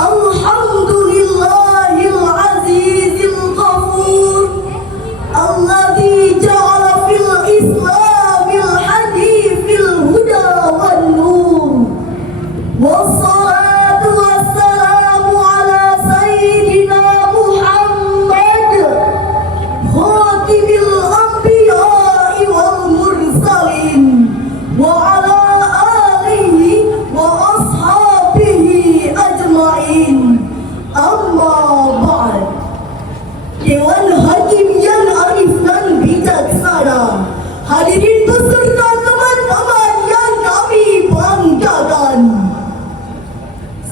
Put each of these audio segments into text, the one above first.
Alhamdulillahil azizil ghafur alladzi ja'ala fil islamil hadifil huda wan nur. Wassalatu wassalamu ala sayyidina Muhammad khatimil anbiya'i wal mursalin wa ala alihi wa ashabihi ajmain. Amma ba'd. Dewan Hakim yang arif dan bijaksana, hadirin beserta teman-teman yang kami banggakan.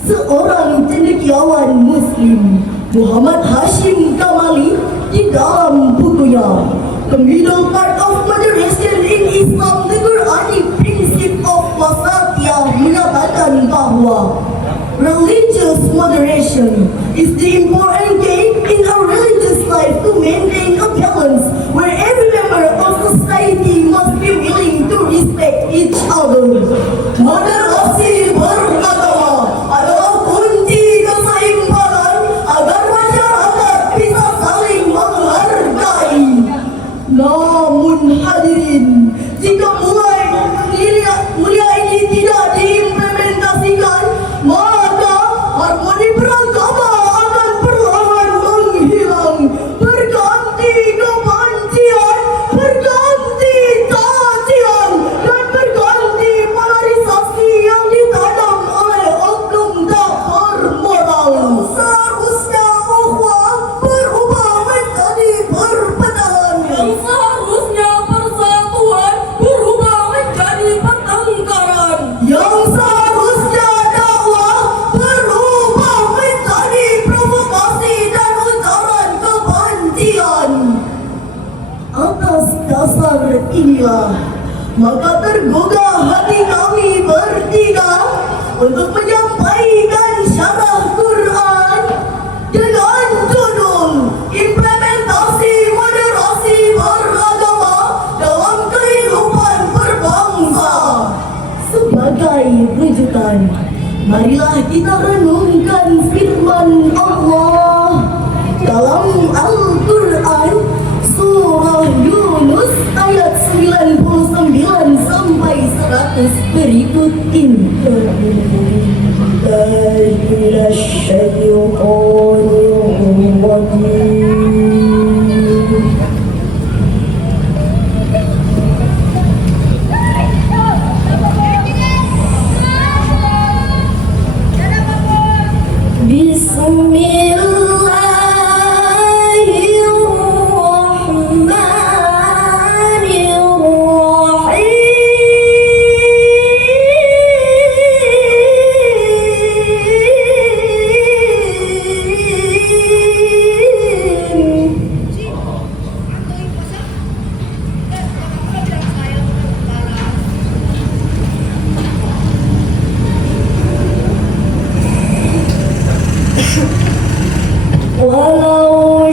Seorang cendekiawan Muslim, Muhammad Hashim Kamali, di dalam bukunya The Middle Part of Moderation in Islam, The Quranic Principle of Wasatiyah, menyatakan bahwa religious moderation is the important game in our religious life to maintain a balance where every member of society must be willing to respect each other. Moderasi beragama adalah kunci keseimbangan agar masyarakat bisa saling menghargai. Namun hadirin, jika mulia ini tidak diimplementasikan, maka harmoni beragama akan perlahan menghilang, berganti kebencian, berganti cacian, dan berganti polarisasi yang ditanam oleh oknum tak bermoral. Seharusnya ukhuwah berubah menjadi perbedaan. Yang seharusnya persatuan berubah menjadi pertengkaran. Yang seharusnya dakwah berubah menjadi provokasi dan ujaran kebencian. Atas dasar inilah, maka tergugah hati kami bertiga untuk menyampaikan syarah Quran dengan judul Implementasi Moderasi Beragama dalam Kehidupan Berbangsa. Sebagai rujukan, marilah kita renungkan firman Allah dalam Al-Quran surah Yunus ayat 99 sampai 100 berikut ini. Walau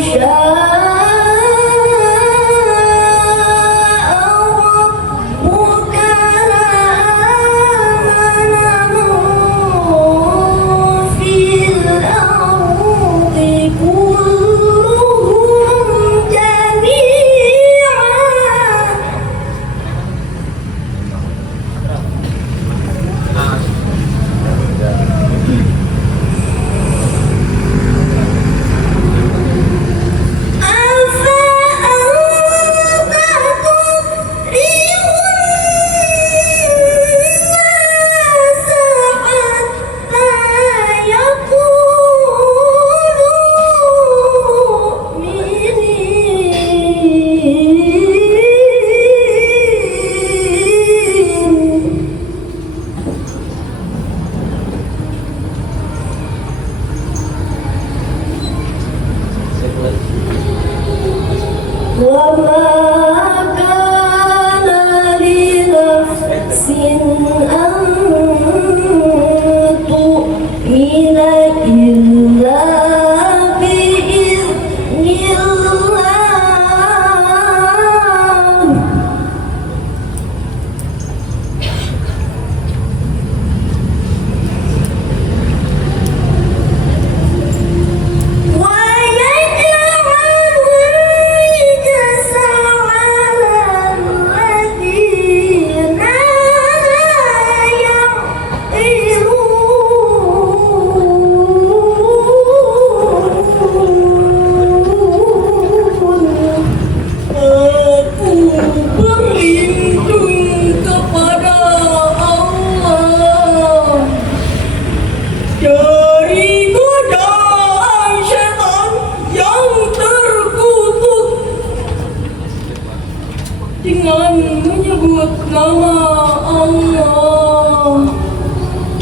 nama Allah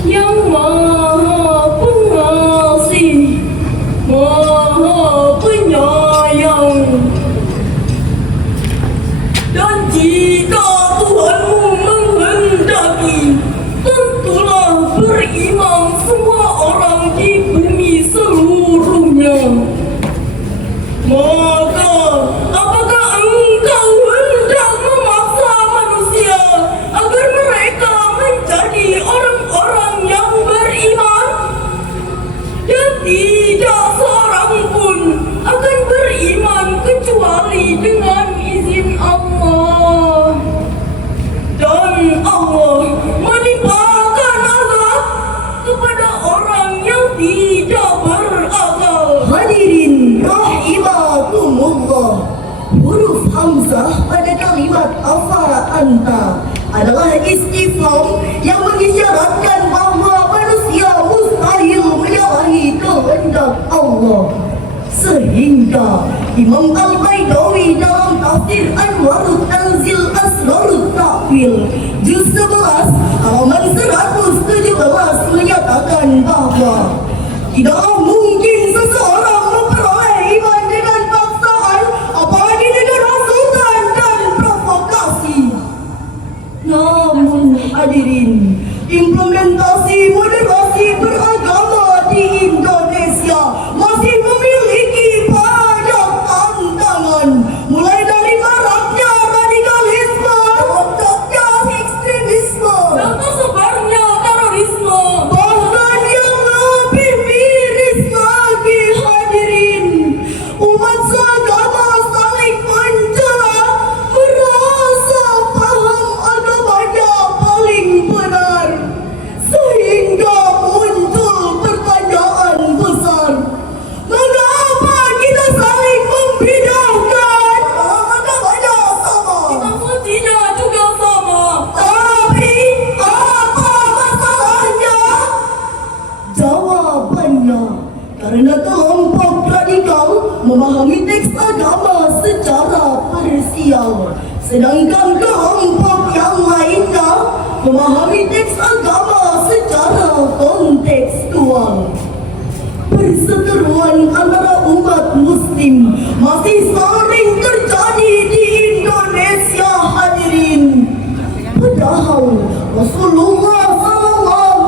yang Maha Pengasih, Maha Penyayang. Dan jika Tuhanmu menghendaki, tentulah beriman semua orang di bumi seluruhnya. Maka, apakah engkau hendak memaksa manusia agar mereka menjadi orang-orang yang beriman? Dan tidak seorang pun akan beriman kecuali dengan izin Allah. Dan Allah menimpakan azab kepada orang yang tidak berakal. Hadirin rahimakumullah, huruf hamzah pada kalimat afa anta adalah istifham yang mengisyaratkan bahawa manusia mustahil menyalahi kehendak Allah. Sehingga Imam Al-Baidawi dalam tafsir Anwarut Tanzil Asrarut Ta'wil juz 11 halaman 117 menyatakan bahawa tidaklah mungkin seseorang memperoleh iman dengan paksaan, apalagi dengan rasukan dan provokasi. Namun hadirin, implementasi moderasi beragama di Indonesia masih memiliki banyak tantangan, mulai dari maraknya radikalisme, rontaknya ekstremisme, Dan tersebarnya terorisme. bahkan yang lebih miris lagi hadirin, umat seagama saling mencela, merasa paham agamanya paling benar, sehingga muncul pertanyaan besar, mengapa kita saling membedakan? Agamanya sama, Kitab sucinya juga sama. tapi apa masalahnya? Jawabannya, karena kelompok radikal memahami teks agama secara parsial, sedangkan kelompok yang lainnya memahami teks agama secara kontekstual. Perseteruan antara umat muslim masih sering terjadi di Indonesia hadirin. Padahal Rasulullah SAW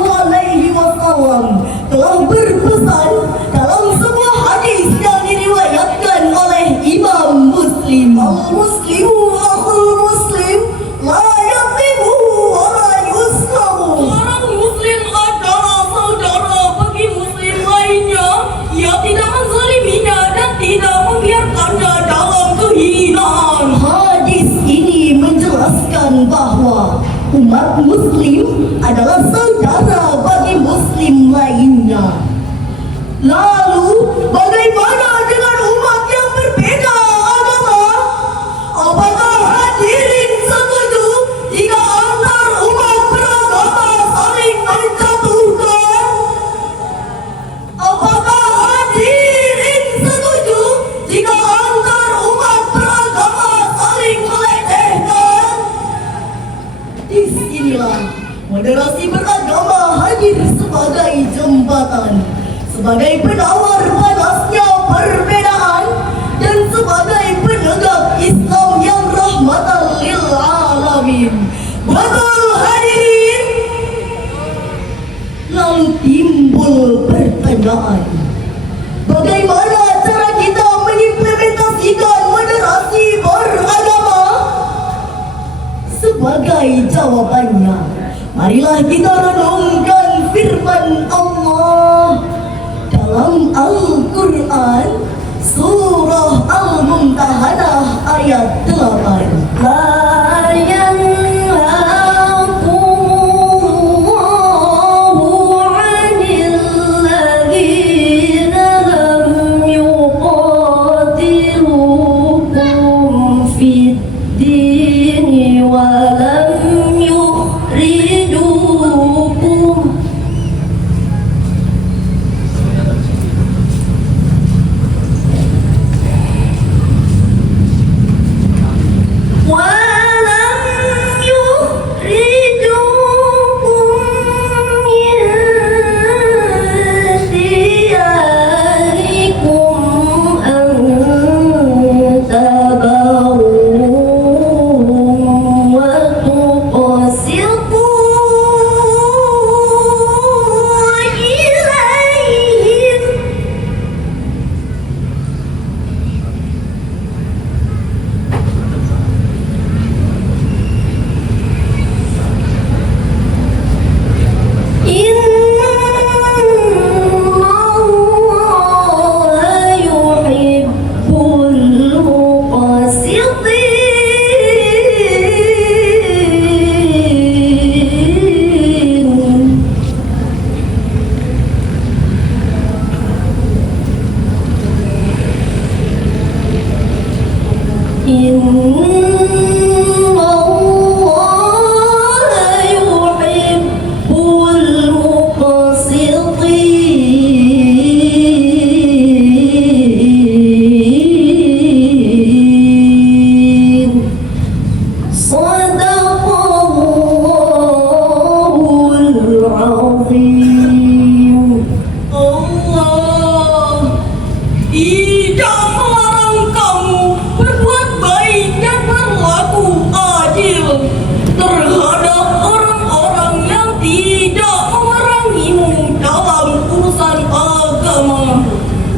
telah berpesan dalam sebuah hadis yang diriwayatkan oleh Imam Muslim, Al-Muslimu akhul Muslim, la yadlimuhu wa la yuslamu. Seorang muslim adalah saudara bagi muslim lainnya. Ia tidak menzaliminya dan tidak membiarkannya dalam kehinaan. Hadis ini menjelaskan bahwa umat muslim adalah saudara bagi muslim lainnya. Lalu, bagaimana dengan umat yang berbeda agama? Apakah hadirin setuju jika antar umat beragama saling menjatuhkan? Apakah hadirin setuju jika antar umat beragama saling melecehkan? Disinilah moderasi beragama hadir sebagai jembatan, sebagai penawar panasnya perbedaan, dan sebagai penegak Islam yang rahmatan lil alamin. Betul hadirin? Lalu timbul pertanyaan, bagaimana cara kita mengimplementasikan moderasi beragama? Sebagai jawabannya, marilah kita renungkan firman Allah dalam Al-Quran surah Al-Mumtahanah ayat 8. La yanhaakumullahu 'anil ladzina lam yuqatilukum fid dini wa lam yukhrijukum إن الله يحب المقسطين صدق الله العظيم. Allah tidak melarang kamu berbuat baik dan berlaku adil terhadap orang-orang yang tidak memerangimu dalam urusan agama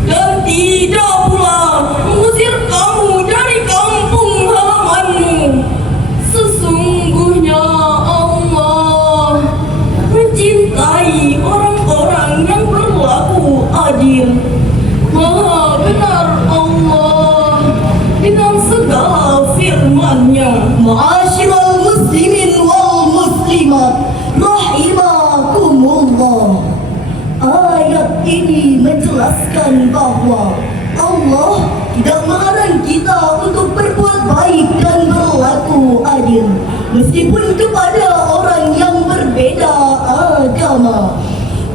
dan tidak pula mengusir kamu dari kampung halamanmu. Sesungguhnya Allah mencintai orang-orang yang berlaku adil. Maha benar Allah dengan segala firman-Nya. Ma'asyiral muslimin wal muslimat rahimakumullah. Ayat ini menjelaskan bahwa Allah tidak melarang kita untuk berbuat baik dan berlaku adil meskipun kepada orang yang berbeda agama.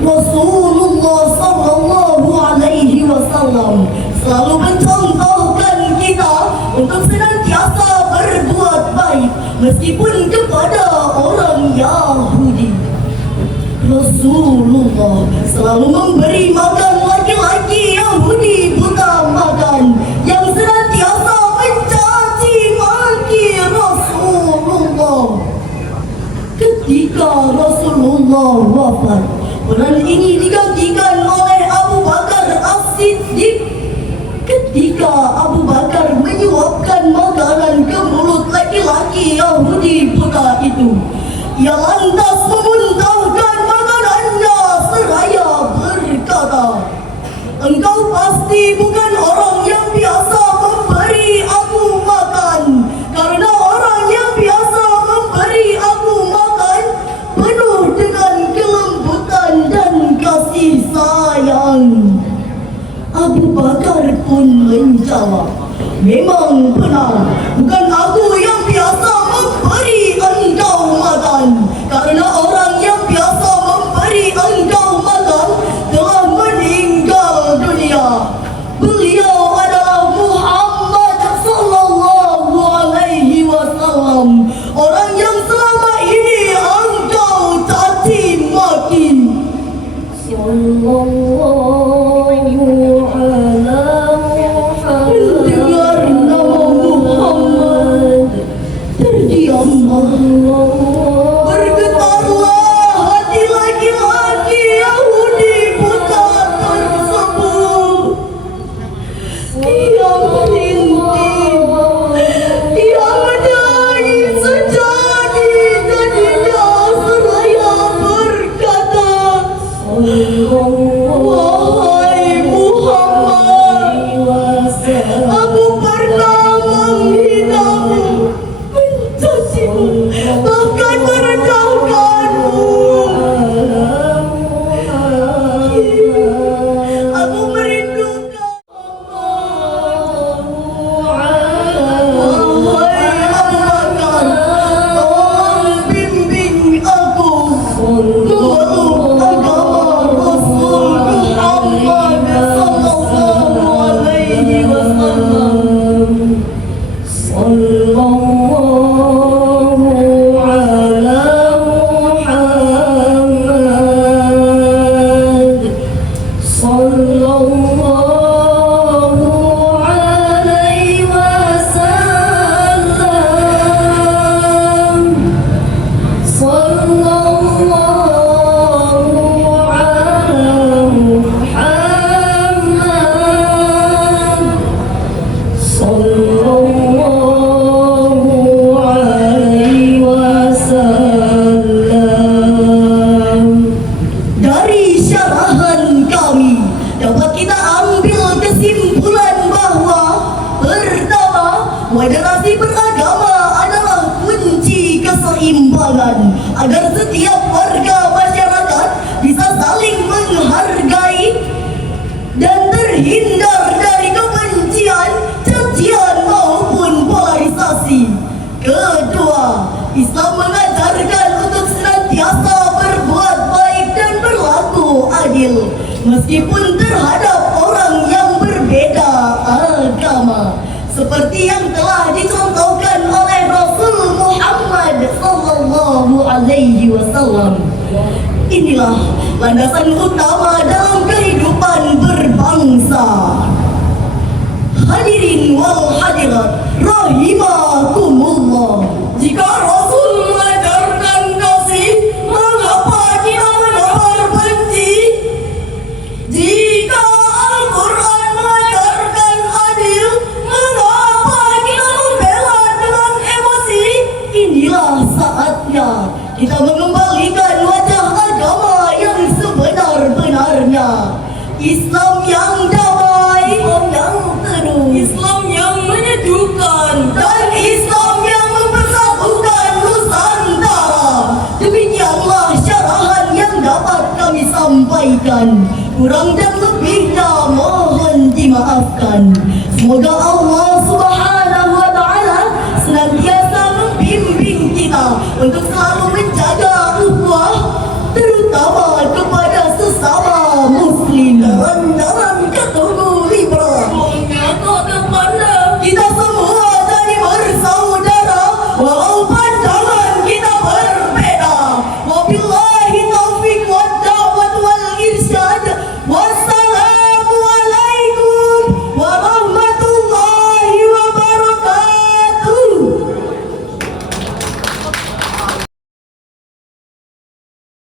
Rasulullah sallallahu alaihi wasallam selalu mencontohkan kita untuk senantiasa berbuat baik meskipun kepada orang Yahudi. Rasulullah selalu memberi makan laki-laki Yahudi buta makan yang senantiasa mencaci maki Rasulullah. Ketika Rasulullah wafat, peran ini digantikan oleh Abu Bakar As-Siddiq. Ketika Abu Bakar menyuapkan makanan ke mulut laki-laki Yahudi buta itu, ia lantas memuntahkan makanannya seraya berkata, "Engkau pasti bukan orang yang biasa memberi aku makan, karena orang yang biasa memberi aku makan penuh dengan kelembutan dan kasih sayang." Abu Bakar pun menjawab, "Memang benar, bukan aku yang biasa memberi engkau makan, karena orang yang biasa memberi engkau makan telah meninggal dunia. Beliau adalah Muhammad sallallahu alaihi wasallam, orang yang selama ini engkau caci maki." Mendengar nama Muhammad, terdiamlah. Bergetarlah hati laki-laki Yahudi buta tersebut. Dia merintih, dia menangis sejadi-jadinya seraya berkata, "Wahai Muhammad, aku pernah menghinamu, mencacimu, bahkan merendahkanmu. Aku merindukan. Wahai Abu Bakar, tolong bimbing aku memeluk agama Rasul Muhammad sallallahu alaihi wasallam." Sallallahu ala Muhammad, sallallahu alaihi wasallam, sallallahu ala Muhammad, sallallahu alaihi wasallam. Dari syarahan kami dapat kita ambil meskipun terhadap orang yang berbeda agama, seperti yang telah dicontohkan oleh Rasul Muhammad sallallahu alaihi wasallam. Inilah landasan utama dalam kehidupan berbangsa. Hadirin wal hadirat rahimakumullah. Jika Rasul mengajarkan kasih, mengapa kita menebar benci? Jika Al-Quran mengajarkan adil, mengapa kita membela dengan emosi? Inilah saatnya kita mengembalikan wajah agama yang sebenar-benarnya. Islam yang damai, Islam yang teduh, Islam yang menyejukkan, dan Islam yang mempersatukan Nusantara. Demikianlah syarahan yang dapat kami sampaikan. Kurang dan